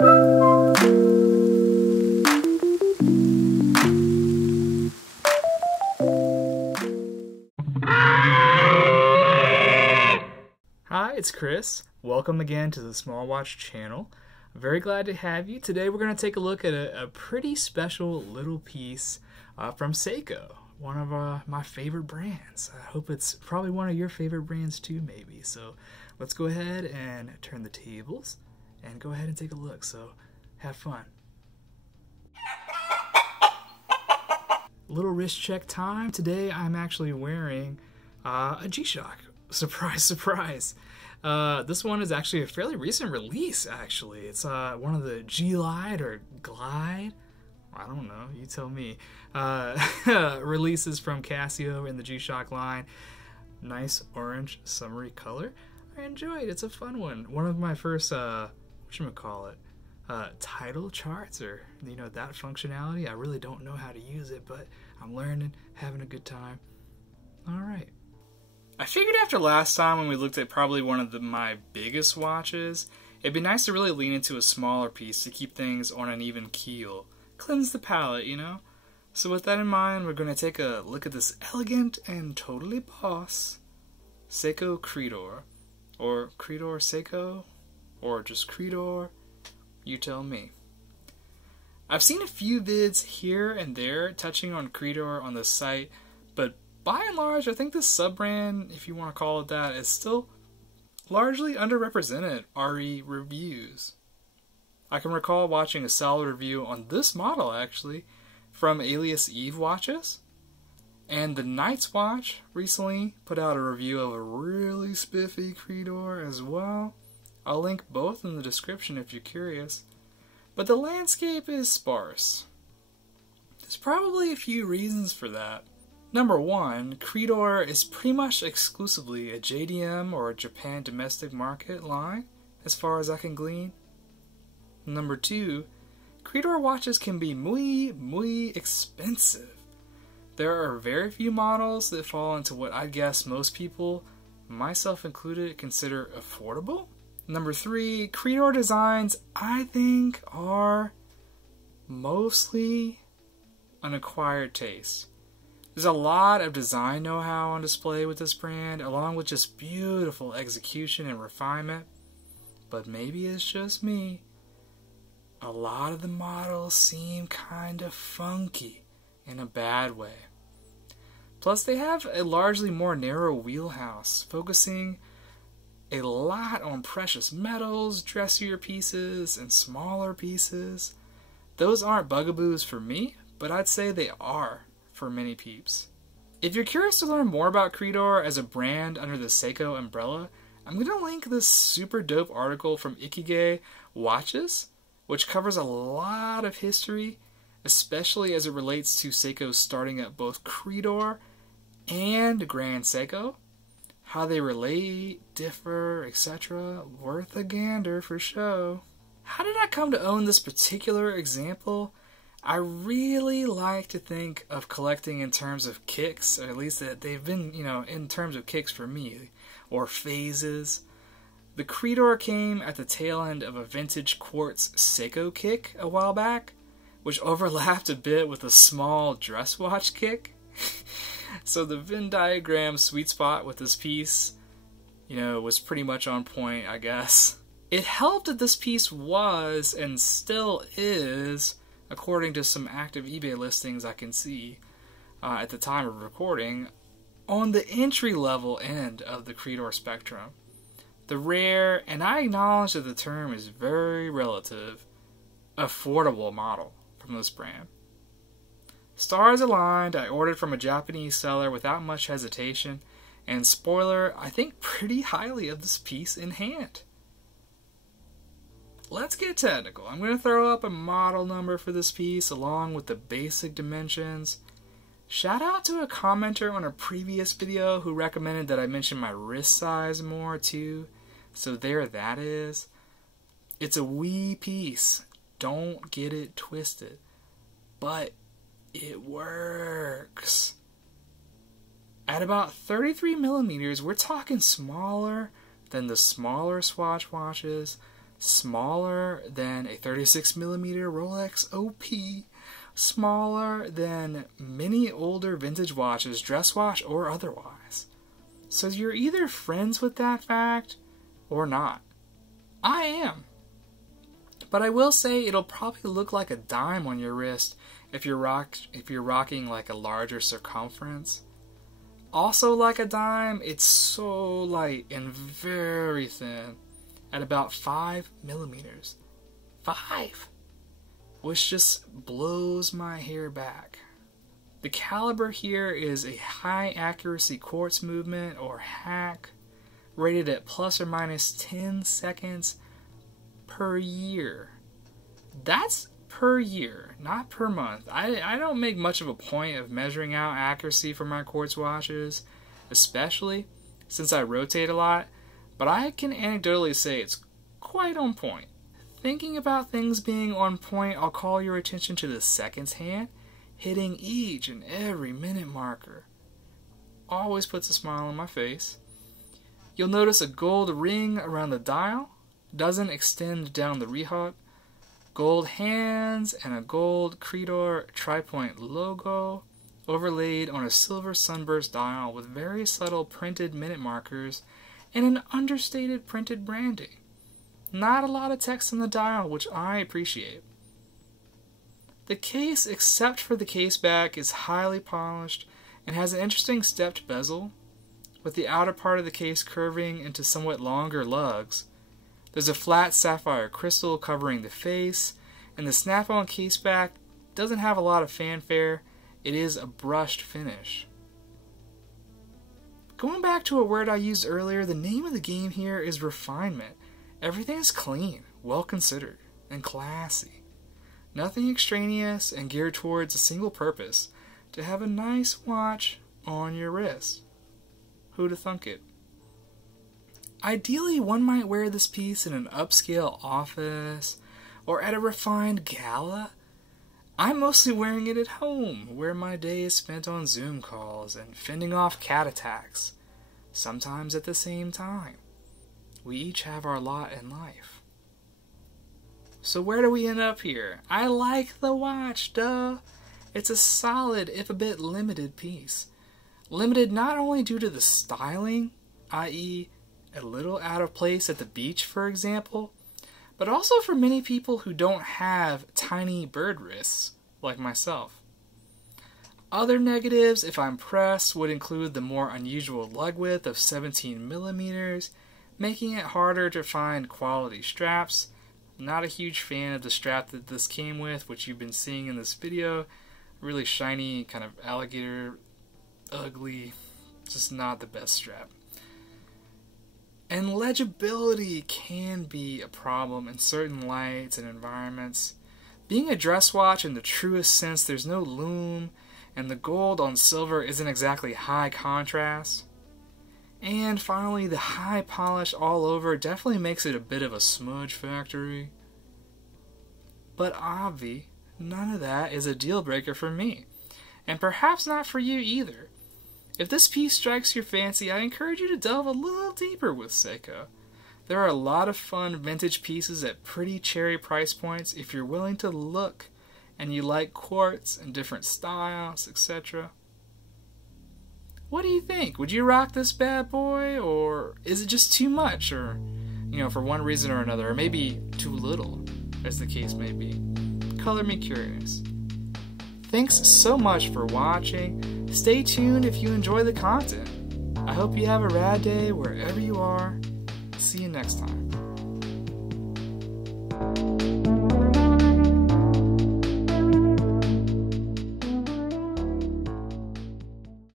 Hi, it's Chris. Welcome again to the Small Watch channel. I'm very glad to have you. Today we're going to take a look at a pretty special little piece from Seiko, one of my favorite brands. I hope it's probably one of your favorite brands too, maybe. So let's go ahead and turn the tables and go ahead and take a look. So have fun. Little wrist check time. Today I'm actually wearing a G-Shock. Surprise, surprise. This one is actually a fairly recent release, actually. It's one of the G-Glide or Glide. I don't know, you tell me. Releases from Casio in the G-Shock line. Nice orange summery color. I enjoy it. It's a fun one. One of my first, whatchamacallit, title charts, or, you know, that functionality. I really don't know how to use it, but I'm learning, having a good time. All right. I figured after last time when we looked at probably one of my biggest watches, it'd be nice to really lean into a smaller piece to keep things on an even keel. Cleanse the palate, you know? So with that in mind, we're going to take a look at this elegant and totally boss Seiko Credor. Or Credor Seiko? Or just Credor? You tell me. I've seen a few vids here and there touching on Credor on the site, but by and large, I think this sub-brand, if you want to call it that, is still largely underrepresented RE reviews. I can recall watching a solid review on this model, actually, from Alias Eve Watches. And the Knight's Watch recently put out a review of a really spiffy Credor as well. I'll link both in the description if you're curious. But the landscape is sparse. There's probably a few reasons for that. Number one, Credor is pretty much exclusively a JDM or a Japan domestic market line, as far as I can glean. Number two, Credor watches can be muy expensive. There are very few models that fall into what I guess most people, myself included, consider affordable. Number three, Credor designs, I think, are mostly an acquired taste. There's a lot of design know-how on display with this brand, along with just beautiful execution and refinement. But maybe it's just me. A lot of the models seem kind of funky in a bad way. Plus, they have a largely more narrow wheelhouse, focusing a lot on precious metals, dressier pieces, and smaller pieces. Those aren't bugaboos for me, but I'd say they are for many peeps. If you're curious to learn more about Credor as a brand under the Seiko umbrella, I'm going to link this super dope article from Ikige Watches, which covers a lot of history, especially as it relates to Seiko starting up both Credor and Grand Seiko, how they relate, differ, etc. Worth a gander for show. How did I come to own this particular example? I really like to think of collecting in terms of kicks, or at least that they've been, you know, in terms of kicks for me, or phases. The Credor came at the tail end of a vintage quartz Seiko kick a while back, which overlapped a bit with a small dress watch kick. So the Venn diagram sweet spot with this piece, you know, was pretty much on point, I guess. It helped that this piece was, and still is, according to some active eBay listings I can see at the time of recording, on the entry-level end of the Credor spectrum. The rare, and I acknowledge that the term is very relative, affordable model from this brand. Stars aligned, I ordered from a Japanese seller without much hesitation, and spoiler, I think pretty highly of this piece in hand. Let's get technical. I'm going to throw up a model number for this piece along with the basic dimensions. Shout out to a commenter on a previous video who recommended that I mention my wrist size more too. So there that is. It's a wee piece. Don't get it twisted. But it works. At about 33 millimeters, we're talking smaller than the smaller Swatch watches, smaller than a 36mm Rolex OP, smaller than many older vintage watches, dress watch or otherwise. So you're either friends with that fact or not. I am. But I will say it'll probably look like a dime on your wrist if you're rocking like a larger circumference. Also like a dime, it's so light and very thin at about 5mm. 5! Which just blows my hair back. The caliber here is a high accuracy quartz movement or hack, rated at plus or minus 10 seconds per year. That's per year, not per month. I don't make much of a point of measuring out accuracy for my quartz watches, especially since I rotate a lot, but I can anecdotally say it's quite on point. Thinking about things being on point, I'll call your attention to the seconds hand, hitting each and every minute marker. Always puts a smile on my face. You'll notice a gold ring around the dial, doesn't extend down the rehaut, gold hands, and a gold Credor tri-point logo overlaid on a silver sunburst dial with very subtle printed minute markers and an understated printed branding. Not a lot of text on the dial, which I appreciate. The case, except for the case back, is highly polished and has an interesting stepped bezel, with the outer part of the case curving into somewhat longer lugs. There's a flat sapphire crystal covering the face, and the snap-on case back doesn't have a lot of fanfare. It is a brushed finish. Going back to a word I used earlier, the name of the game here is refinement. Everything is clean, well considered, and classy. Nothing extraneous and geared towards a single purpose, to have a nice watch on your wrist. Who'da thunk it? Ideally, one might wear this piece in an upscale office or at a refined gala. I'm mostly wearing it at home, where my day is spent on Zoom calls and fending off cat attacks, sometimes at the same time. We each have our lot in life. So where do we end up here? I like the watch, duh. It's a solid, if a bit limited piece. Limited not only due to the styling, i.e., a little out of place at the beach, for example, but also for many people who don't have tiny bird wrists, like myself. Other negatives, if I'm pressed, would include the more unusual lug width of 17mm, making it harder to find quality straps. Not a huge fan of the strap that this came with, which you've been seeing in this video. Really shiny, kind of alligator, ugly, just not the best strap. And legibility can be a problem in certain lights and environments. Being a dress watch in the truest sense, there's no lume, and the gold on silver isn't exactly high contrast. And finally, the high polish all over definitely makes it a bit of a smudge factory. But obvi, none of that is a deal breaker for me, and perhaps not for you either. If this piece strikes your fancy, I encourage you to delve a little deeper with Seiko. There are a lot of fun vintage pieces at pretty cherry price points if you're willing to look and you like quartz and different styles, etc. What do you think? Would you rock this bad boy, or is it just too much, or, for one reason or another, or maybe too little, as the case may be? Color me curious. Thanks so much for watching. Stay tuned if you enjoy the content. I hope you have a rad day wherever you are. See you next time.